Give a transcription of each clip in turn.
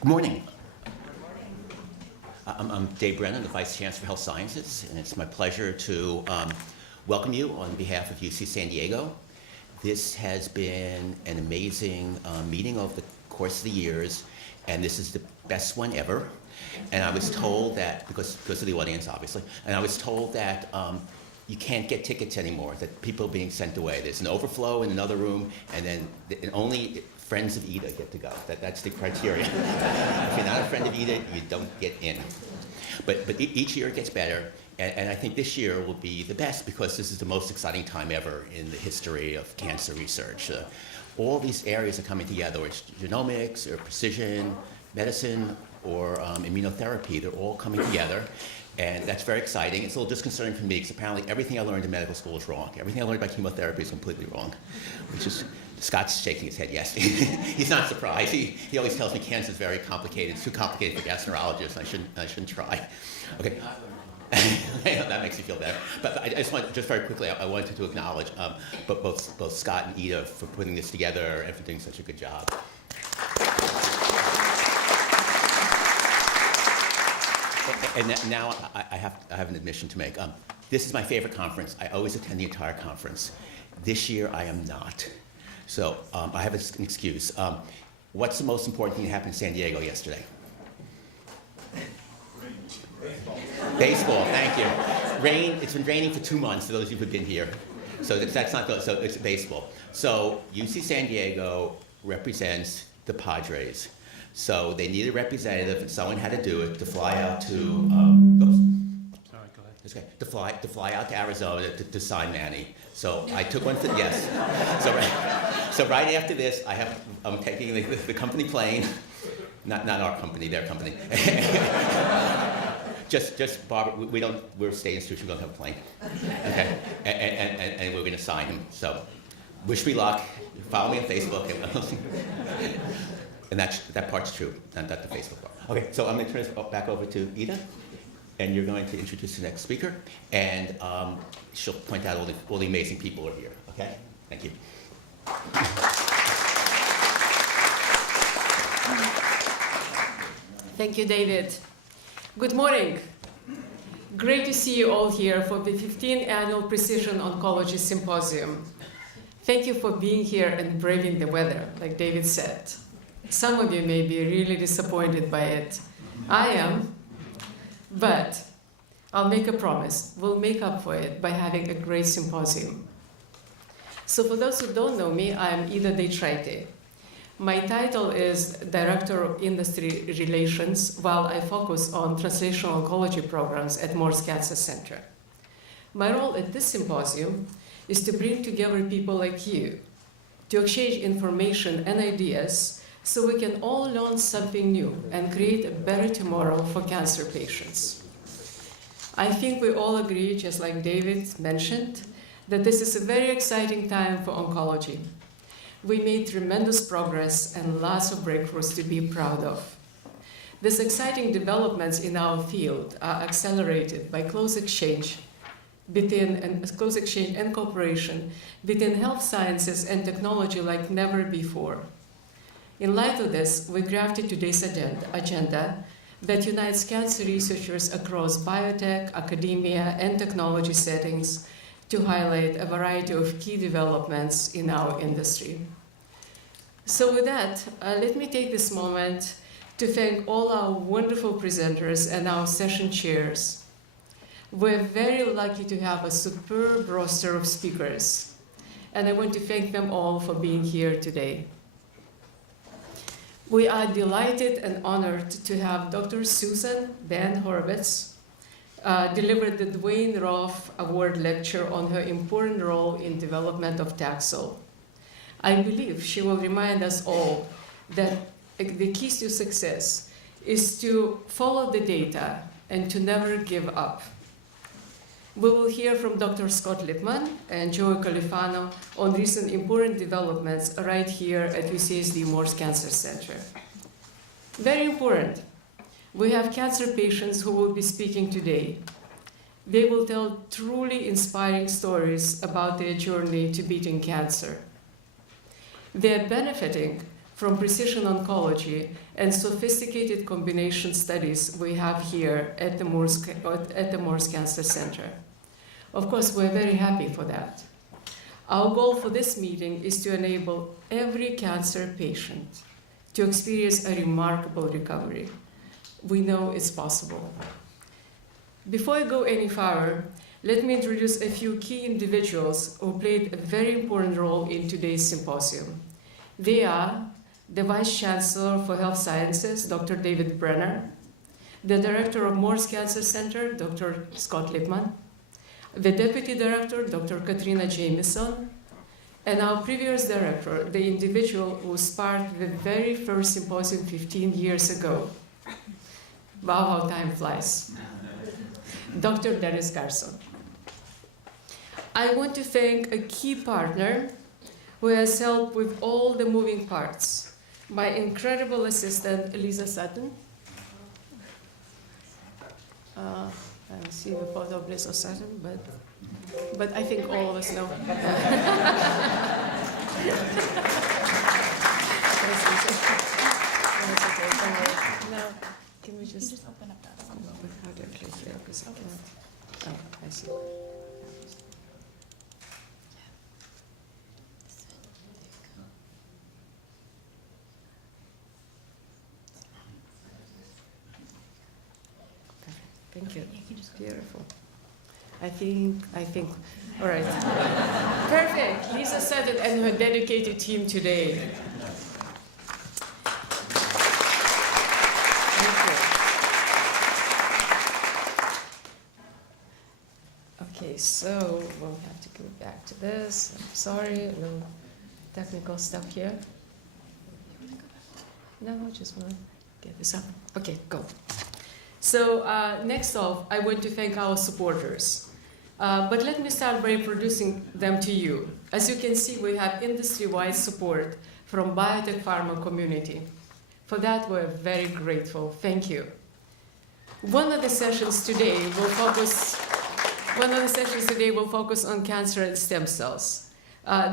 Good morning. I'm Dave Brennan, the Vice Chancellor for Health Sciences, and it's my pleasure to welcome you on behalf of UC San Diego. This has been an amazing meeting over the course of the years, and this is the best one ever. And I was told that, because of the audience, obviously, and I was told that you can't get tickets anymore, that people are being sent away. There's an overflow in another room, and then only friends of Ida get to go. That's the criteria. If you're not a friend of Ida, you don't get in. But each year it gets better, and I think this year will be the best because this is the most exciting time ever in the history of cancer research. All these areas are coming together, whether it's genomics or precision medicine or immunotherapy. They're all coming together, and that's very exciting. It's a little disconcerting for me because apparently everything I learned in medical school is wrong. Everything I learned about chemotherapy is completely wrong, which is, Scott's shaking his head yes. He's not surprised. He always tells me cancer is very complicated. It's too complicated for gastroenterologists. I shouldn't try. Okay. That makes me feel better. But I just want, just very quickly, I wanted to acknowledge both Scott and Ida for putting this together and for doing such a good job. And now I have an admission to make. This is my favorite conference. I always attend the entire conference. This year I am not. So I have an excuse. What's the most important thing that happened in San Diego yesterday? Baseball, thank you. Rain, it's been raining for 2 months for those of you who've been here. So that's not good, so it's baseball. So UC San Diego represents the Padres. So they need a representative, and someone had to do it, to fly out to, Sorry, go ahead. it's okay, to fly out to Arizona to sign Manny. So I took one for, yes. So right after this, I'm taking the company plane, not our company, their company. Just Barbara, we're state institution, we don't have a plane. Okay, and we're gonna sign him. So wish me luck, follow me on Facebook. And that part's true, not the Facebook part. Okay, so I'm gonna turn this back over to Ida, and you're going to introduce the next speaker, and she'll point out all the amazing people who are here, okay? Thank you. Thank you, David. Good morning. Great to see you all here for the 15th Annual Precision Oncology Symposium. Thank you for being here and braving the weather, like David said. Some of you may be really disappointed by it. I am, but I'll make a promise. We'll make up for it by having a great symposium. So for those who don't know me, I'm Ida Deitreite. My title is Director of Industry Relations, while I focus on translational oncology programs at Morse Cancer Center. My role at this symposium is to bring together people like you, to exchange information and ideas so we can all learn something new and create a better tomorrow for cancer patients. I think we all agree, just like David mentioned, that this is a very exciting time for oncology. We made tremendous progress and lots of breakthroughs to be proud of. These exciting developments in our field are accelerated by close exchange and cooperation between health sciences and technology like never before. In light of this, we crafted today's agenda that unites cancer researchers across biotech, academia, and technology settings to highlight a variety of key developments in our industry. So with that, let me take this moment to thank all our wonderful presenters and our session chairs. We're very lucky to have a superb roster of speakers, and I want to thank them all for being here today. We are delighted and honored to have Dr. Susan Ben Horowitz deliver the Dwayne Roth Award lecture on her important role in development of Taxol. I believe she will remind us all that the keys to success is to follow the data and to never give up. We will hear from Dr. Scott Lipman and Joe Califano on recent important developments right here at UCSD Morse Cancer Center. Very important. We have cancer patients who will be speaking today. They will tell truly inspiring stories about their journey to beating cancer. They're benefiting from precision oncology and sophisticated combination studies we have here at the Morse Cancer Center. Of course, we're very happy for that. Our goal for this meeting is to enable every cancer patient to experience a remarkable recovery. We know it's possible. Before I go any further, let me introduce a few key individuals who played a very important role in today's symposium. They are the Vice Chancellor for Health Sciences, Dr. David Brenner, the Director of Morse Cancer Center, Dr. Scott Lipman, the Deputy Director, Dr. Katrina Jamieson, and our previous director, the individual who sparked the very first symposium 15 years ago. Wow, how time flies. Dr. Dennis Carson. I want to thank a key partner who has helped with all the moving parts, my incredible assistant, Lisa Sutton. I don't see the photo of Lisa Sutton, but I think all of us know. Now, can we just open up that? How do I click here? Because I cannot. Oh, I see. Thank you. Beautiful. I think, all right. Perfect. Lisa said it and her dedicated team today. Thank you. Okay, so we'll have to go back to this. I'm sorry, a little technical stuff here. No, I just want to get this up. Okay, go. So next off, I want to thank our supporters. But let me start by introducing them to you. As you can see, we have industry-wide support from biotech pharma community. For that, we're very grateful. Thank you. One of the sessions today will focus on cancer and stem cells.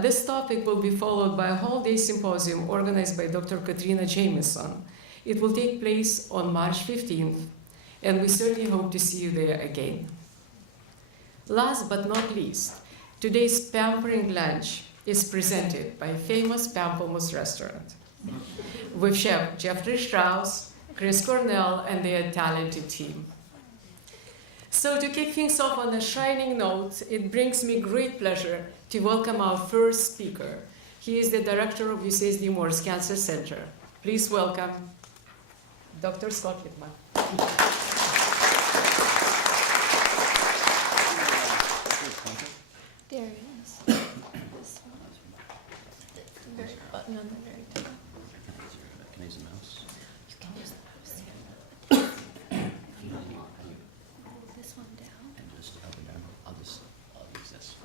This topic will be followed by a whole-day symposium organized by Dr. Katrina Jamieson. It will take place on March 15th. And we certainly hope to see you there again. Last but not least, today's pampering lunch is presented by a famous Pamplemousse restaurant with Chef Jeffrey Strauss, Chris Cornell, and their talented team. So to kick things off on a shining note, it brings me great pleasure to welcome our first speaker. He is the director of UCSD Morse Cancer Center. Please welcome Dr. Scott Lipman. There it is. This one. The very button on the very top. Can I use the mouse? You can use the mouse. Hold this one down. And just up and down. I'll use this.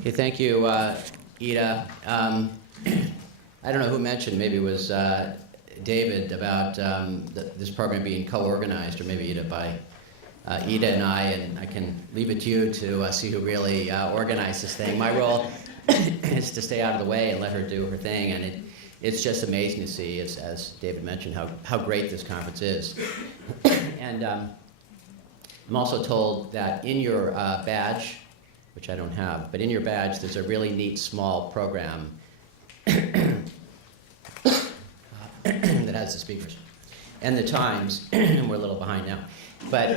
Okay, thank you, Ida. I don't know who mentioned, maybe it was David, about this program being co-organized, or maybe Ida, by Ida and I can leave it to you to see who really organized this thing. My role is to stay out of the way and let her do her thing, and it's just amazing to see, as David mentioned, how great this conference is. And I'm also told that in your badge, which I don't have, but in your badge there's a really neat small program that has the speakers and the times. We're a little behind now. But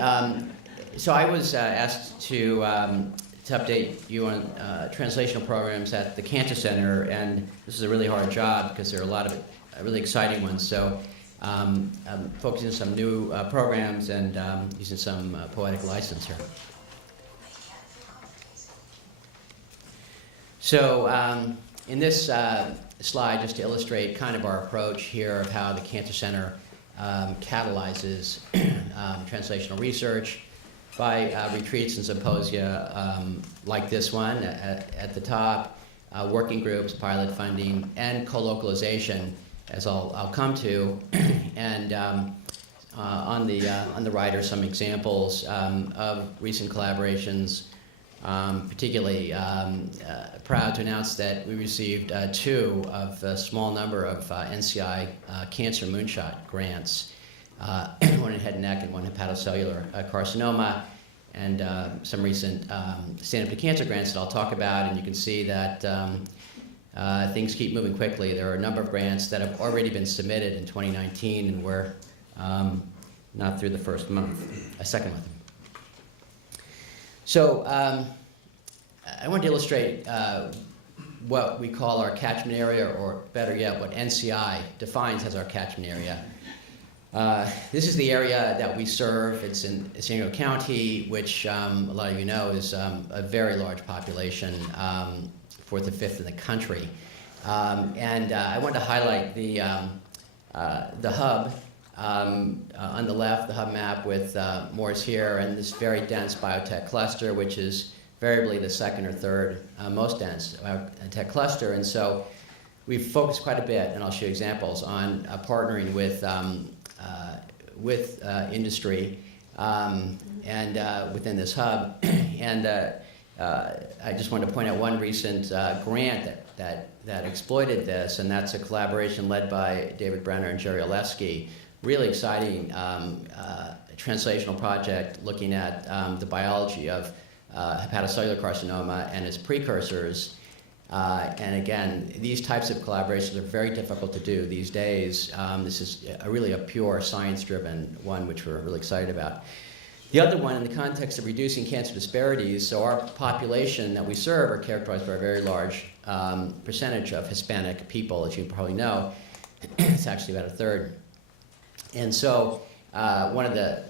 so I was asked to update you on translational programs at the Cancer Center, and this is a really hard job because there are a lot of really exciting ones. So I'm focusing on some new programs and using some poetic license here. So in this slide, just to illustrate kind of our approach here of how the Cancer Center catalyzes translational research by retreats and symposia like this one at the top, working groups, pilot funding, and co-localization, as I'll come to. And on the right are some examples of recent collaborations. Particularly proud to announce that we received 2 of a small number of NCI Cancer Moonshot grants, one in head and neck and one hepatocellular carcinoma, and some recent Stand Up to Cancer grants that I'll talk about. And you can see that things keep moving quickly. There are a number of grants that have already been submitted in 2019, and we're not through the second month. So I want to illustrate what we call our catchment area, or better yet, what NCI defines as our catchment area. This is the area that we serve. It's in San Diego County, which a lot of you know is a very large population, 4th or 5th in the country. And I want to highlight the hub on the left, the hub map with Moore's here, and this very dense biotech cluster, which is variably the 2nd or 3rd most dense biotech cluster. And so we've focused quite a bit, and I'll show you examples, on partnering with industry and within this hub. And I just wanted to point out one recent grant that exploited this, and that's a collaboration led by David Brenner and Jerry Oleski. Really exciting translational project looking at the biology of hepatocellular carcinoma and its precursors. And again, these types of collaborations are very difficult to do these days. This is really a pure science-driven one, which we're really excited about. The other one, in the context of reducing cancer disparities, so our population that we serve are characterized by a very large percentage of Hispanic people, as you probably know. It's actually about a third. And so one of the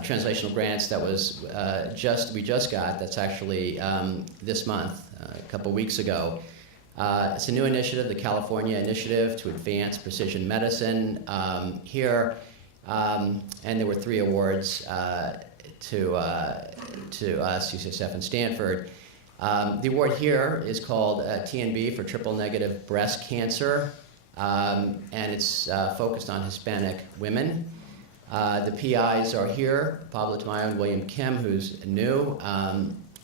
translational grants that was we just got, that's actually this month, a couple weeks ago. It's a new initiative, the California Initiative to Advance Precision Medicine here. And there were 3 awards to us, UCSF and Stanford. The award here is called TNB for triple negative breast cancer, and it's focused on Hispanic women. The PIs are here, Pablo Tamayo and William Kim, who's new,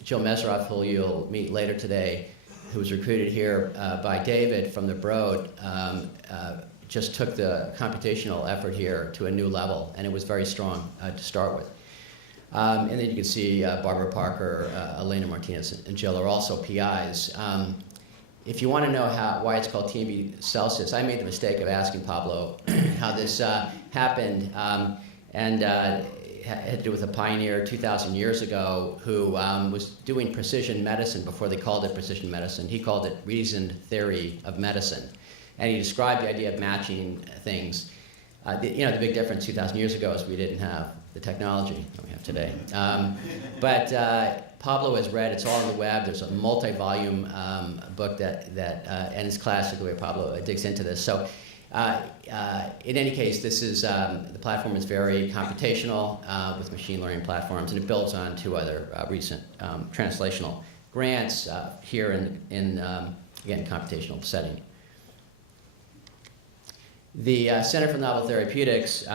Jill Meseroff, who you'll meet later today, who was recruited here by David from the Broad, just took the computational effort here to a new level, and it was very strong to start with. And then you can see Barbara Parker, Elena Martinez, and Jill are also PIs. If you want to know why it's called TNB Celsius, I made the mistake of asking Pablo how this happened, and it had to do with a pioneer 2,000 years ago who was doing precision medicine before they called it precision medicine. He called it reasoned theory of medicine. And he described the idea of matching things. The big difference 2,000 years ago is we didn't have the technology that we have today. But Pablo has read, it's all on the web. There's a multi-volume book that and it's classic the way Pablo digs into this. So in any case, this is, the platform is very computational with machine learning platforms, and it builds on 2 other recent translational grants here in again, computational setting. The Center for Novel Therapeutics,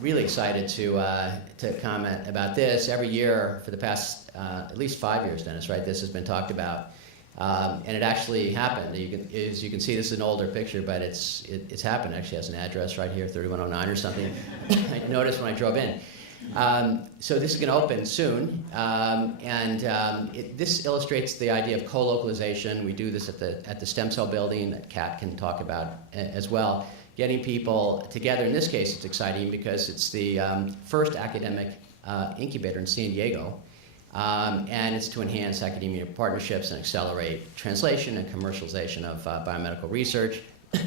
really excited to comment about this. Every year for the past at least 5 years, Dennis, right? This has been talked about, and it actually happened. As you can see, this is an older picture, but it's happened. It actually has an address right here, 3109 or something. I noticed when I drove in. So this is going to open soon, and this illustrates the idea of co-localization. We do this at the stem cell building that Kat can talk about as well. Getting people together. In this case, it's exciting because it's the first academic incubator in San Diego, and it's to enhance academia partnerships and accelerate translation and commercialization of biomedical research.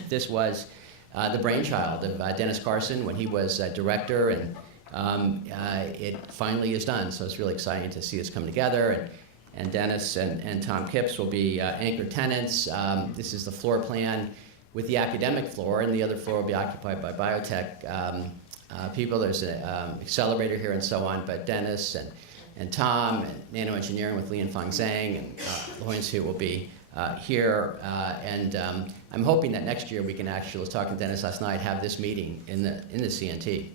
This was the brainchild of Dennis Carson when he was director, and it finally is done. So it's really exciting to see this come together. And Dennis and Tom Kipps will be anchor tenants. This is the floor plan with the academic floor, and the other floor will be occupied by biotech people. There's an accelerator here and so on, but Dennis and Tom and nanoengineering with Lian Fang Zhang and Lorenz, who will be here, and I'm hoping that next year we can actually, I was talking to Dennis last night, have this meeting in the CNT.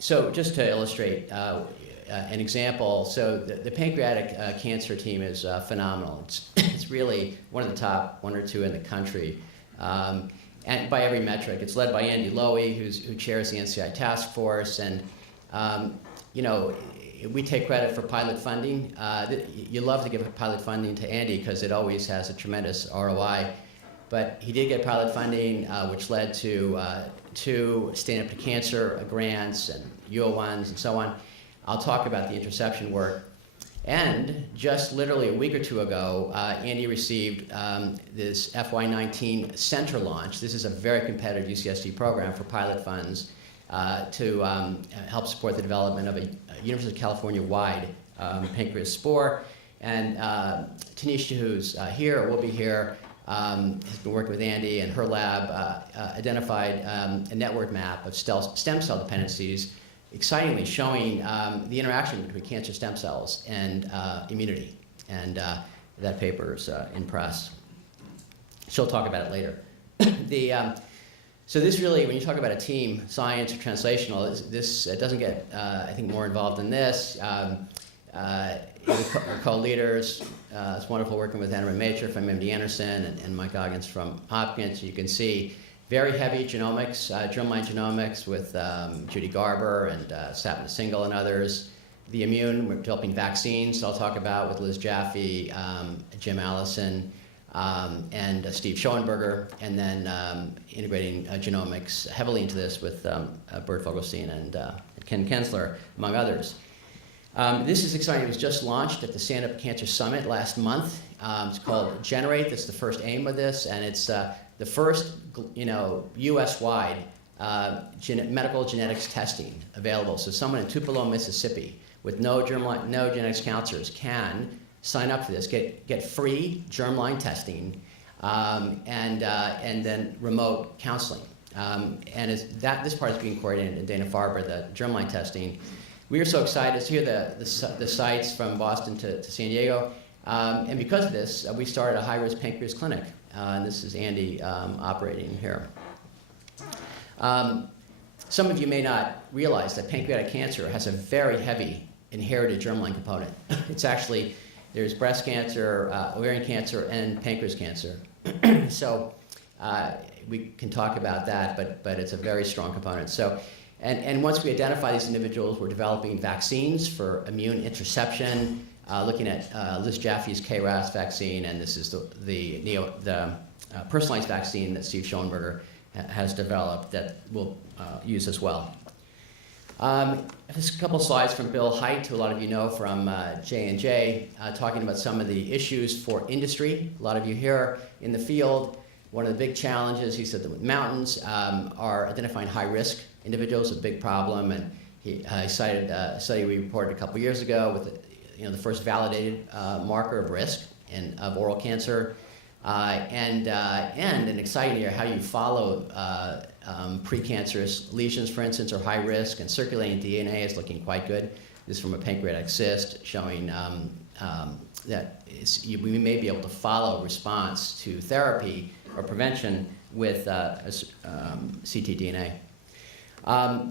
So just to illustrate an example, so the pancreatic cancer team is phenomenal. It's really one of the top 1 or 2 in the country. And by every metric, it's led by Andy Lowy, who chairs the NCI task force, and you know, we take credit for pilot funding. You love to give pilot funding to Andy because it always has a tremendous ROI. But he did get pilot funding, which led to 2 Stand Up to Cancer grants and UO1s and so on. I'll talk about the interception work. And just literally a week or 2 ago, Andy received this FY19 center launch. This is a very competitive UCSD program for pilot funds to help support the development of a University of California-wide pancreas spore. And Tanisha, who's here, will be here, has been working with Andy and her lab, identified a network map of stem cell dependencies, excitingly showing the interaction between cancer stem cells and immunity. And that paper is in press. She'll talk about it later. So this really, when you talk about a team, science or translational, this doesn't get, I think, more involved than this. Our co-leaders, it's wonderful working with Anna Maitre from MD Anderson and Mike Goggins from Hopkins. You can see very heavy genomics, germline genomics with Judy Garber and Sapna Singhal and others. The immune, we're developing vaccines, I'll talk about with Liz Jaffe, Jim Allison, and Steve Schoenberger, and then integrating genomics heavily into this with Bert Vogelstein and Ken Kensler, among others. This is exciting. It was just launched at the Stand Up Cancer Summit last month. It's called Generate. That's the first aim of this, and it's the first, U.S.-wide medical genetics testing available. So someone in Tupelo, Mississippi, with no genetics counselors can sign up for this, get free germline testing, and then remote counseling. And this part is being coordinated in Dana-Farber, the germline testing. We are so excited to hear the sites from Boston to San Diego. And because of this, we started a high-risk pancreas clinic. And this is Andy operating here. Some of you may not realize that pancreatic cancer has a very heavy inherited germline component. It's actually, there's breast cancer, ovarian cancer, and pancreas cancer. So we can talk about that, but it's a very strong component. So, and once we identify these individuals, we're developing vaccines for immune interception, looking at Liz Jaffe's KRAS vaccine, and this is the personalized vaccine that Steve Schoenberger has developed that we'll use as well. Just a couple slides from Bill Haidt, who a lot of you know from J&J, talking about some of the issues for industry. A lot of you here in the field, one of the big challenges, he said, that with mountains are identifying high-risk individuals, a big problem, and he cited a study we reported a couple years ago with the first validated marker of risk of oral cancer, and an exciting area, how you follow precancerous lesions, for instance, are high risk, and circulating DNA is looking quite good. This is from a pancreatic cyst showing that we may be able to follow response to therapy or prevention with ctDNA.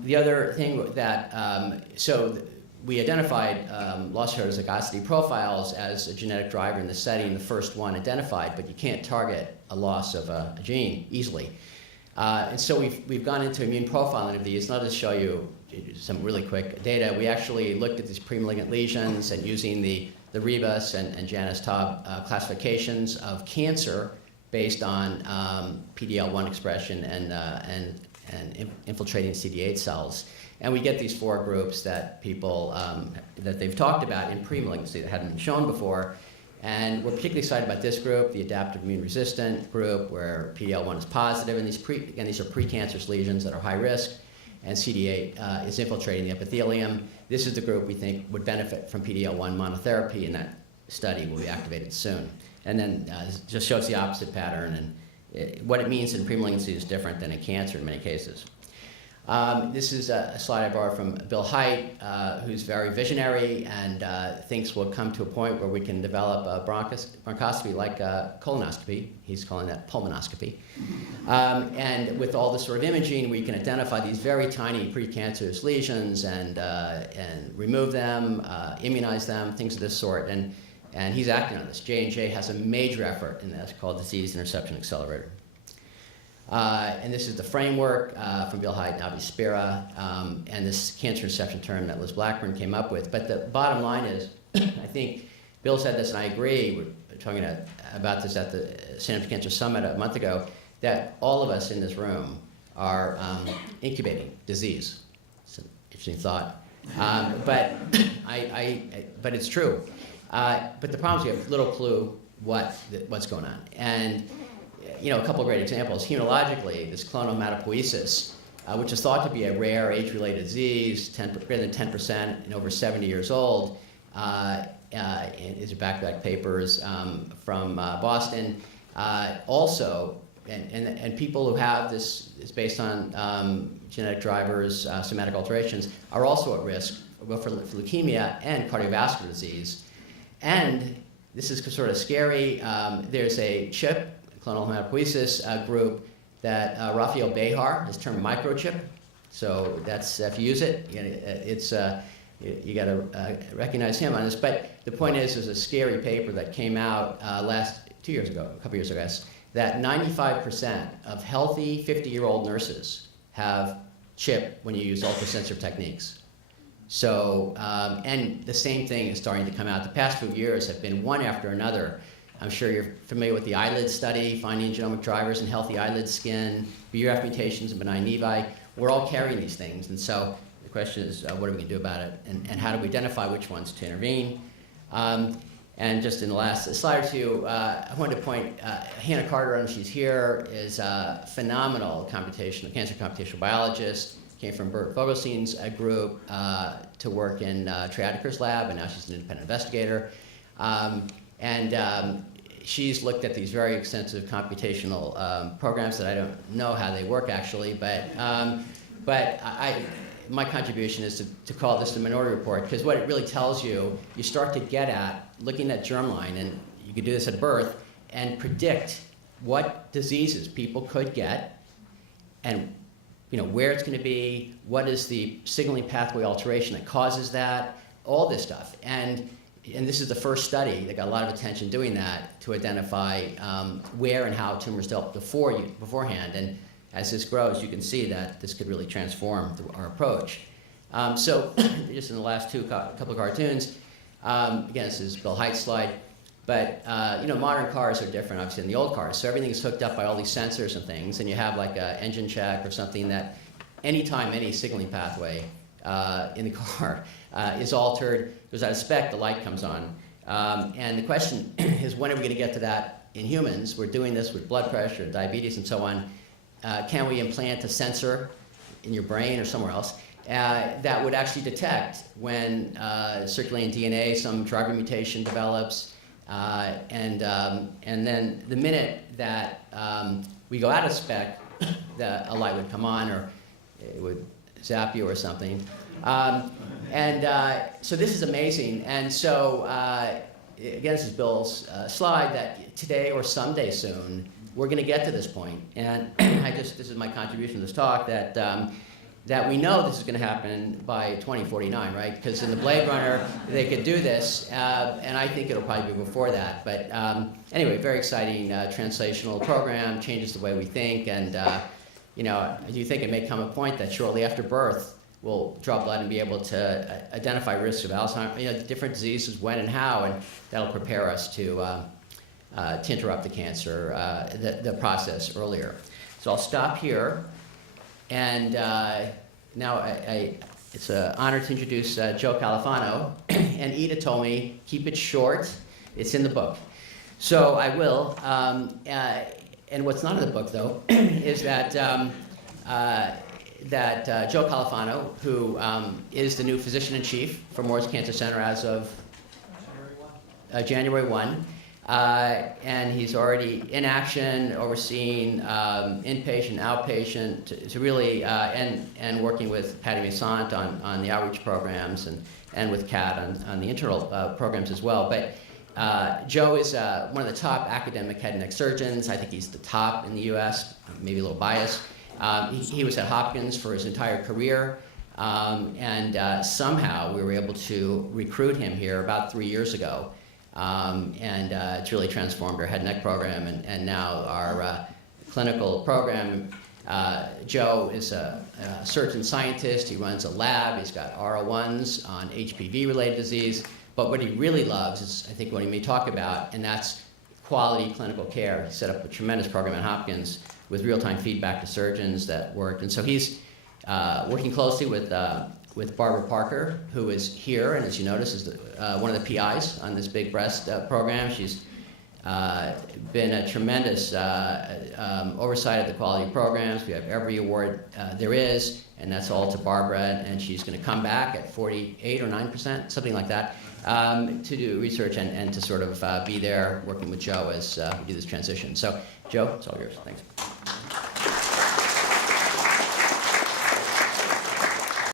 The other thing that, we identified loss of heterozygosity profiles as a genetic driver in the setting, the first one identified, but you can't target a loss of a gene easily. And so we've gone into immune profiling of these, and I'll just show you some really quick data. We actually looked at these premalignant lesions and using the Rebus and Janice Taub classifications of cancer based on PD-L1 expression and infiltrating CD8 cells. And we get these 4 groups that people, that they've talked about in premalignancy that hadn't been shown before. And we're particularly excited about this group, the adaptive immune resistant group, where PD-L1 is positive, and these are precancerous lesions that are high risk, and CD8 is infiltrating the epithelium. This is the group we think would benefit from PD-L1 monotherapy, and that study will be activated soon. And then it just shows the opposite pattern, and what it means in premalignancy is different than in cancer in many cases. This is a slide I borrowed from Bill Hite, who's very visionary and thinks we'll come to a point where we can develop a bronchoscopy like a colonoscopy. He's calling that pulmonoscopy. And with all this sort of imaging, we can identify these very tiny precancerous lesions and remove them, immunize them, things of this sort. And he's acting on this. J&J has a major effort in this called Disease Interception Accelerator. And this is the framework from Bill Hite and Avi Spira, and this cancer interception term that Liz Blackburn came up with. But the bottom line is, I think Bill said this, and I agree. We were talking about this at the San Antonio Cancer Summit a month ago, that all of us in this room are incubating disease. It's an interesting thought, but but it's true. But the problem is we have little clue what's going on. And you know, a couple of great examples. Hematologically, this clonal hematopoiesis, which is thought to be a rare age-related disease, greater than 10% and over 70 years old, is back-to-back papers from Boston. Also, and people who have this is based on genetic drivers, somatic alterations, are also at risk for leukemia and cardiovascular disease. And this is sort of scary. There's a chip, clonal hematopoiesis group that Rafael Behar has termed microchip. So that's, if you use it, you got to recognize him on this. But the point is, there's a scary paper that came out 2 years ago, a couple years ago, I guess, that 95% of healthy 50-year-old nurses have chip when you use ultrasensitive techniques. So, and the same thing is starting to come out. The past few years have been one after another. I'm sure you're familiar with the eyelid study, finding genomic drivers in healthy eyelid skin, BRAF mutations in benign nevi. We're all carrying these things. And so the question is, what are we going to do about it? And how do we identify which ones to intervene? And just in the last slide or two, I wanted to point, Hannah Carter, and she's here, is a phenomenal cancer computational biologist. Came from Bert Vogelstein's group to work in Triadiker's lab, and now she's an independent investigator. She's looked at these very extensive computational programs that I don't know how they work actually, but my contribution is to call this the minority report, because what it really tells you, you start to get at looking at germline, and you could do this at birth, and predict what diseases people could get, and you know, where it's going to be, what is the signaling pathway alteration that causes that, all this stuff. And this is the first study that got a lot of attention doing that to identify where and how tumors develop beforehand. And as this grows, you can see that this could really transform our approach. So just in the last couple of cartoons, again, this is Bill Hite's slide, but you know, modern cars are different, obviously, than the old cars. So everything is hooked up by all these sensors and things, and you have like an engine check or something that anytime any signaling pathway in the car is altered, goes out of spec, the light comes on. And the question is, when are we going to get to that in humans? We're doing this with blood pressure, diabetes, and so on. Can we implant a sensor in your brain or somewhere else that would actually detect when circulating DNA, some driver mutation develops, and then the minute that we go out of spec, a light would come on, or it would zap you or something. So this is amazing. And so, again, this is Bill's slide, that today or someday soon, we're going to get to this point. And this is my contribution to this talk, that we know this is going to happen by 2049, right? Because in the Blade Runner, they could do this, and I think it'll probably be before that. But anyway, very exciting translational program, changes the way we think, and you know, you think it may come a point that shortly after birth, we'll draw blood and be able to identify risks of Alzheimer's, you know, different diseases, when and how, and that'll prepare us to interrupt the cancer, the process earlier. So I'll stop here, and now it's an honor to introduce Joe Califano, and Ida told me, keep it short, it's in the book. So I will, and what's not in the book, though, is that Joe Califano, who is the new physician-in-chief for Moore's Cancer Center as of January 1, And he's already in action, overseeing inpatient, outpatient, to really, and working with Patty Maisant on the outreach programs, and with Kat on the internal programs as well. But Joe is one of the top academic head and neck surgeons. I think he's the top in the US, maybe a little biased. He was at Hopkins for his entire career, and somehow we were able to recruit him here about 3 years ago. And it's really transformed our head and neck program, and now our clinical program. Joe is a surgeon scientist. He runs a lab. He's got R01s on HPV-related disease. But what he really loves is, I think, what he may talk about, and that's quality clinical care. He set up a tremendous program at Hopkins with real-time feedback to surgeons that worked. And so he's working closely with Barbara Parker, who is here, and as you notice, is one of the PIs on this big breast program. She's been a tremendous oversight of the quality programs. We have every award there is, and that's all to Barbara, and she's going to come back at 48 or 9%, something like that, to do research and to sort of be there working with Joe as we do this transition. So, Joe, it's all yours. Thanks.